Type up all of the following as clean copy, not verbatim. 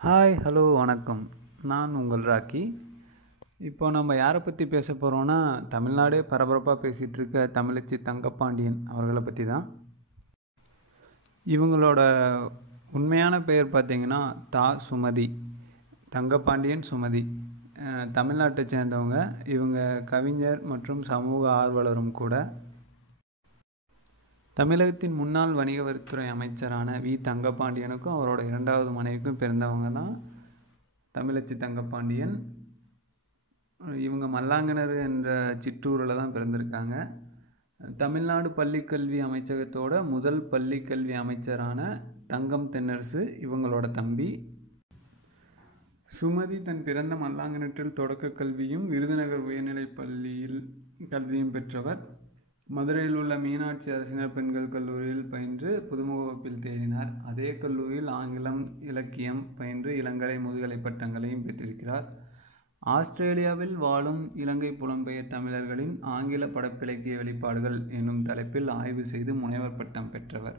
Hi hello வணக்கம். நான் உங்கள் ராக்கி. இப்போ நம்ம யாரை பற்றி பேச போகிறோன்னா, தமிழ்நாடே பரபரப்பாக பேசிகிட்டு இருக்க தமிழச்சி தங்கப்பாண்டியன் அவர்களை பற்றி தான். இவங்களோட உண்மையான பெயர் பார்த்திங்கன்னா சுமதி, தங்கப்பாண்டியன் சுமதி. தமிழ்நாட்டை சேர்ந்தவங்க. இவங்க கவிஞர் மற்றும் சமூக ஆர்வலரும் கூட. தமிழகத்தின் முன்னாள் வணிக வரித்துறை அமைச்சரான வி தங்கப்பாண்டியனுக்கும் அவரோட இரண்டாவது மனைவிக்கும் பிறந்தவங்க தான் தமிழச்சி தங்கப்பாண்டியன். இவங்க மல்லாங்கனர் என்ற சிற்றூரில் தான் பிறந்திருக்காங்க. தமிழ்நாடு பள்ளிக்கல்வி அமைச்சகத்தோட முதல் பள்ளிக்கல்வி அமைச்சரான தங்கம் தென்னரசு இவங்களோட தம்பி. சுமதி தன் பிறந்த மல்லாங்கனற்றில் தொடக்க கல்வியும் விருதுநகர் உயர்நிலைப் பள்ளியில் கல்வியும் பெற்றவர். மதுரையில் உள்ள மீனாட்சி அரசினர் பெண்கள் கல்லூரியில் பயின்று புதுமுக வகுப்பில் தேறினார். அதே கல்லூரியில் ஆங்கிலம், இலக்கியம் பயின்று இளங்கலை, முதுகலை பட்டங்களையும் பெற்றிருக்கிறார். ஆஸ்திரேலியாவில் வாழும் இலங்கை புலம்பெயர் தமிழர்களின் ஆங்கில படைப்பிலக்கிய வெளிப்பாடுகள் என்னும் தலைப்பில் ஆய்வு செய்து முனைவர் பட்டம் பெற்றவர்.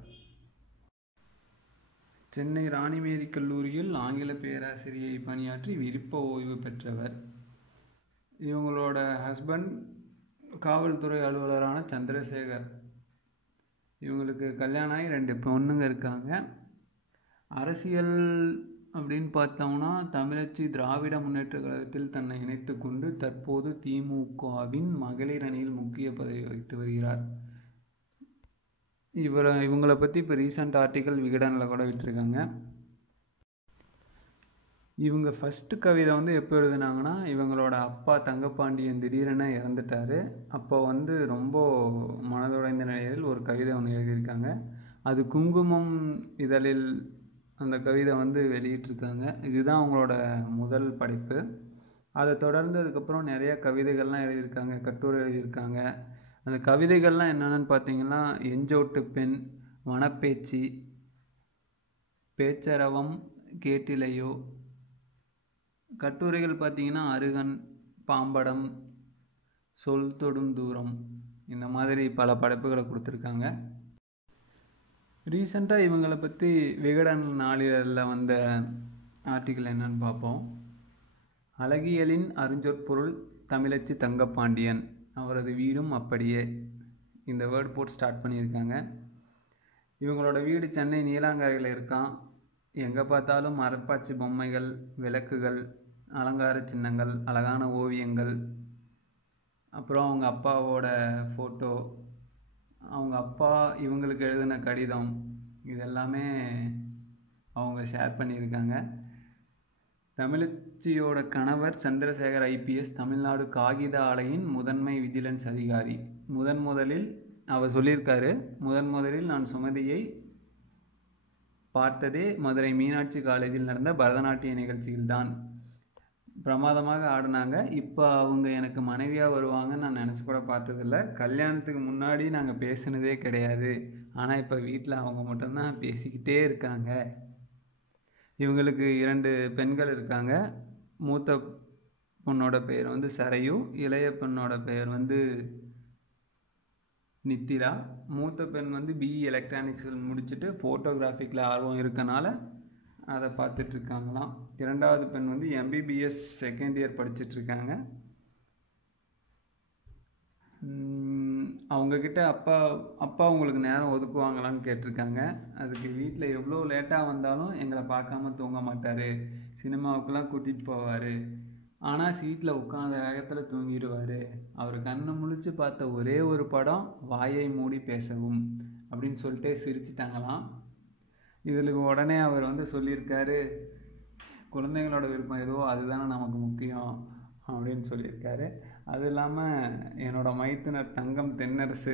சென்னை ராணிமேரி கல்லூரியில் ஆங்கில பேராசிரியை பணியாற்றி விருப்ப ஓய்வு பெற்றவர். இவங்களோட ஹஸ்பண்ட் காவல்துறை அலுவலரான சந்திரசேகர். இவங்களுக்கு கல்யாணம் ஆகி 2 பொண்ணுங்க இருக்காங்க. அரசியல் அப்படின்னு பார்த்தோம்னா, தமிழச்சி திராவிட முன்னேற்ற கழகத்தில் தன்னை இணைத்து கொண்டு தற்போது திமுகவின் மகளிர் அணியில் முக்கிய பதவி வகித்து வருகிறார். இவங்களை பற்றி இப்போ ரீசெண்ட் ஆர்டிக்கல் விகடனில் கூட விட்டுருக்காங்க. இவங்க ஃபஸ்ட்டு கவிதை எப்போ எழுதுனாங்கன்னா, இவங்களோட அப்பா தங்கப்பாண்டியன் திடீரென இறந்துட்டார். அப்போ ரொம்ப மனதுடைந்த நிலையில் ஒரு கவிதை ஒன்று எழுதியிருக்காங்க. அது குங்குமம் இதழில் அந்த கவிதை வெளியிட்டிருக்காங்க. இதுதான் அவங்களோட முதல் படைப்பு. அதை தொடர்ந்து அதுக்கப்புறம் நிறைய கவிதைகள்லாம் எழுதியிருக்காங்க, கட்டுரை எழுதியிருக்காங்க. அந்த கவிதைகள்லாம் என்னென்னு பார்த்தீங்கன்னா, எஞ்சோட்டு பெண், வனப்பேச்சி, பேச்சரவம் கேட்டிலையோ. கட்டுரைகள் பார்த்திங்கன்னா அருகன், பாம்படம், சொல் தொடும் தூரம், இந்த மாதிரி பல படைப்புகளை கொடுத்துருக்காங்க. ரீசெண்டாக இவங்களை பற்றி விகடன் நாளிதழில் வந்த ஆர்டிக்கிள் என்னன்னு பார்ப்போம். அழகியலின் அருஞ்சொற்பொருள் தமிழச்சி தங்கப்பாண்டியன், அவரது வீடும் அப்படியே. இந்த வேர்ட் போட்டு ஸ்டார்ட் பண்ணியிருக்காங்க. இவங்களோட வீடு சென்னை நீலாங்கரையில் இருக்கான். எங்கே பார்த்தாலும் மரப்பாச்சி பொம்மைகள், விளக்குகள், அலங்கார சின்னங்கள், அழகான ஓவியங்கள், அப்புறம் அவங்க அப்பாவோட ஃபோட்டோ, அவங்க அப்பா இவங்களுக்கு எழுதின கடிதம், இதெல்லாமே அவங்க ஷேர் பண்ணியிருக்காங்க. தமிழச்சியோட கணவர் சந்திரசேகர் IPS தமிழ்நாடு காகித ஆலையின் முதன்மை விஜிலன்ஸ் அதிகாரி. முதலில் அவர் சொல்லியிருக்காரு, முதலில் நான் சுமதியை பார்த்ததே மதுரை மீனாட்சி காலேஜில் நடந்த பரதநாட்டிய நிகழ்ச்சியில் தான். பிரமாதமாக ஆடினாங்க. இப்போ அவங்க எனக்கு மனைவியாக வருவாங்கன்னு நான் நினச்சி கூட பார்த்ததில்ல. கல்யாணத்துக்கு முன்னாடி நாங்கள் பேசினதே கிடையாது. ஆனால் இப்போ வீட்டில் அவங்க மட்டும்தான் பேசிக்கிட்டே இருக்காங்க. இவங்களுக்கு 2 பெண்கள் இருக்காங்க. மூத்த பொண்ணோட பெயர் சரையு, இளைய பெண்ணோட பெயர் நித்திலா. மூத்த பெண் BE எலக்ட்ரானிக்ஸில் முடிச்சுட்டு ஃபோட்டோகிராஃபிக்கில் ஆர்வம் இருக்கனால அதை பார்த்துட்ருக்காங்களாம். இரண்டாவது பெண் MBBS செகண்ட் இயர் படிச்சிட்ருக்காங்க. அவங்கக்கிட்ட அப்பா உங்களுக்கு நேரம் ஒதுக்குவாங்களான்னு கேட்டிருக்காங்க. அதுக்கு வீட்டில் எவ்வளோ லேட்டாக வந்தாலும் எங்களை பார்க்காம தூங்க மாட்டார், சினிமாவுக்கெல்லாம் கூட்டிகிட்டு போவார், ஆனால் சீட்டில் உட்காந்த வேகத்தில் தூங்கிடுவார். அவர் கண்ணை முழிச்சு பார்த்த ஒரே ஒரு படம் வாயை மூடி பேசவும் அப்படின்னு சொல்லிட்டே சிரிச்சிட்டாங்களாம். இதில் உடனே அவர் சொல்லியிருக்காரு, குழந்தைங்களோட விருப்பம் எதுவோ அதுதானே நமக்கு முக்கியம் அப்படின்னு சொல்லியிருக்காரு. அது இல்லாமல் என்னோட மைத்துனர் தங்கம் தென்னரசு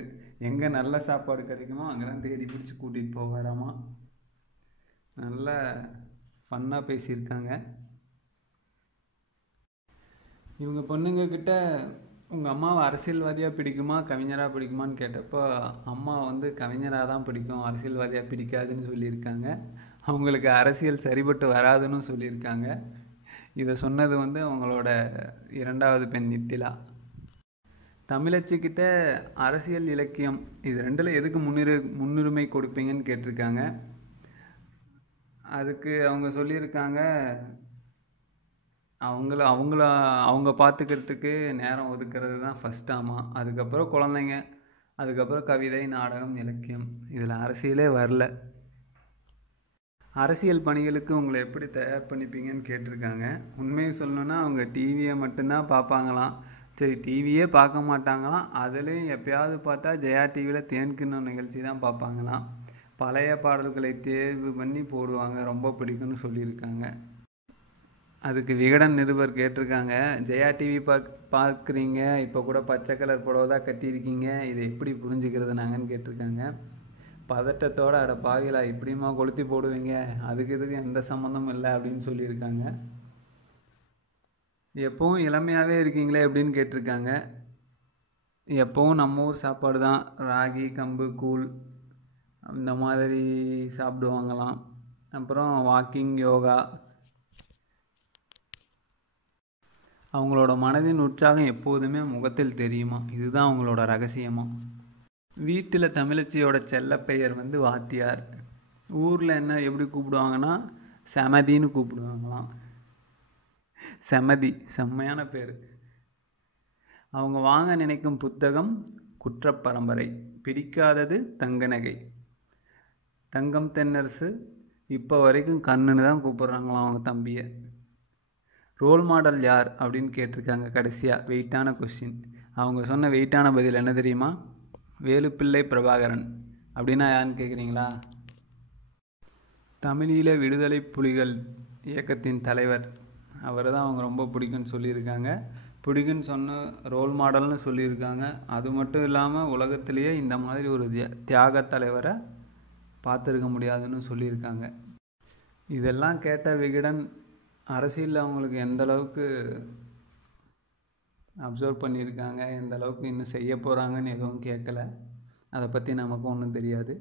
எங்கே நல்ல சாப்பாடு கிடைக்குமோ அங்கே தான் தேடி பிடிச்சி கூட்டிகிட்டு போவாராமா. நல்ல ஃபன்னாக பேசியிருக்காங்க. இவங்க பொண்ணுங்கக்கிட்ட உங்கள் அம்மாவை அரசியல்வாதியாக பிடிக்குமா கவிஞராக பிடிக்குமான்னு கேட்டப்போ அம்மா கவிஞராக தான் பிடிக்கும், அரசியல்வாதியாக பிடிக்காதுன்னு சொல்லியிருக்காங்க. அவங்களுக்கு அரசியல் சரிபட்டு வராதுன்னு சொல்லியிருக்காங்க. இதை சொன்னது அவங்களோட இரண்டாவது பெண் நித்திலா. தமிழச்சிக்கிட்ட அரசியல், இலக்கியம் இது 2ல் எதுக்கு முன்னுரிமை கொடுப்பீங்கன்னு கேட்டிருக்காங்க. அதுக்கு அவங்க சொல்லியிருக்காங்க, அவங்கள அவங்கள அவங்க பார்த்துக்கிறதுக்கு நேரம் ஒதுக்குறது தான் ஃபஸ்ட்டாமா. அதுக்கப்புறம் குழந்தைங்க, அதுக்கப்புறம் கவிதை, நாடகம், இலக்கியம். இதில் அரசியலே வரல. அரசியல் பணிகளுக்கு உங்களை எப்படி தயார் பண்ணிப்பீங்கன்னு கேட்டிருக்காங்க. உண்மையை சொல்லணுன்னா அவங்க டிவியை மட்டும்தான் பார்ப்பாங்களாம். சரி, டிவியே பார்க்க மாட்டாங்களாம். அதுலேயும் எப்பயாவது பார்த்தா ஜெயா டிவியில் தேன்கிண்ணம் நிகழ்ச்சி தான் பார்ப்பாங்களாம். பழைய பாடல்களை தேர்வு பண்ணி போடுவாங்க, ரொம்ப பிடிக்கும்னு சொல்லியிருக்காங்க. அதுக்கு விகடன் நிருபர் கேட்டிருக்காங்க, ஜெயா டிவி பார்க்குறீங்க, இப்போ கூட பச்சை கலர் புடவை தான் கட்டியிருக்கீங்க, இதை எப்படி புரிஞ்சுக்கிறது நாங்கன்னு கேட்டிருக்காங்க. பதட்டத்தோட, அட பாவிலா இப்படிமா கொளுத்தி போடுவீங்க, அதுக்கு இதுக்கு எந்த சம்மந்தமும் இல்லை அப்படின்னு சொல்லியிருக்காங்க. எப்பவும் இளமையாகவே இருக்கீங்களே அப்படின்னு கேட்டிருக்காங்க. எப்பவும் நம்ம ஊர் சாப்பாடு தான், ராகி, கம்பு, கூழ் இந்த மாதிரி சாப்பிடுவாங்களாம். அப்புறம் வாக்கிங், யோகா. அவங்களோட மனதின் உற்சாகம் எப்போதுமே முகத்தில் தெரியுமா, இதுதான் அவங்களோட ரகசியமா. வீட்டில் தமிழச்சியோட செல்ல பெயர் வந்து வாத்தியார். ஊரில் என்ன எப்படி கூப்பிடுவாங்கன்னா செமதின்னு கூப்பிடுவாங்களாம். செமதி செம்மையான பேர். அவங்க வாங்க நினைக்கும் புத்தகம் குற்றப்பரம்பரை, பிடிக்காதது தங்க நகை. தங்கம் தென்னரசு இப்போ வரைக்கும் கண்ணுன்னு தான் கூப்பிட்றாங்களாம் அவங்க தம்பியை. ரோல் மாடல் யார் அப்படின்னு கேட்டிருக்காங்க. கடைசியாக வெயிட்டான கொஸ்டின். அவங்க சொன்ன வெயிட்டான பதில் என்ன தெரியுமா? வேலுப்பிள்ளை பிரபாகரன். அப்படின்னா யாருன்னு கேட்குறீங்களா? தமிழீழ விடுதலை புலிகள் இயக்கத்தின் தலைவர். அவரை தான் அவங்க ரொம்ப பிடிக்குன்னு சொல்லியிருக்காங்க. பிடிக்குன்னு சொன்ன ரோல் மாடல்னு சொல்லியிருக்காங்க. அது மட்டும் இல்லாமல் உலகத்திலேயே இந்த மாதிரி ஒரு தியாக தலைவரை பார்த்துருக்க முடியாதுன்னு சொல்லியிருக்காங்க. இதெல்லாம் கேட்ட விகடன் அரசியலில் அவங்களுக்கு எந்த அளவுக்கு அப்சர்வ் பண்ணியிருக்காங்க, எந்த அளவுக்கு இன்னும் செய்ய போகிறாங்கன்னு எதுவும் கேட்கல. அதை பற்றி நமக்கு ஒன்றும் தெரியாது.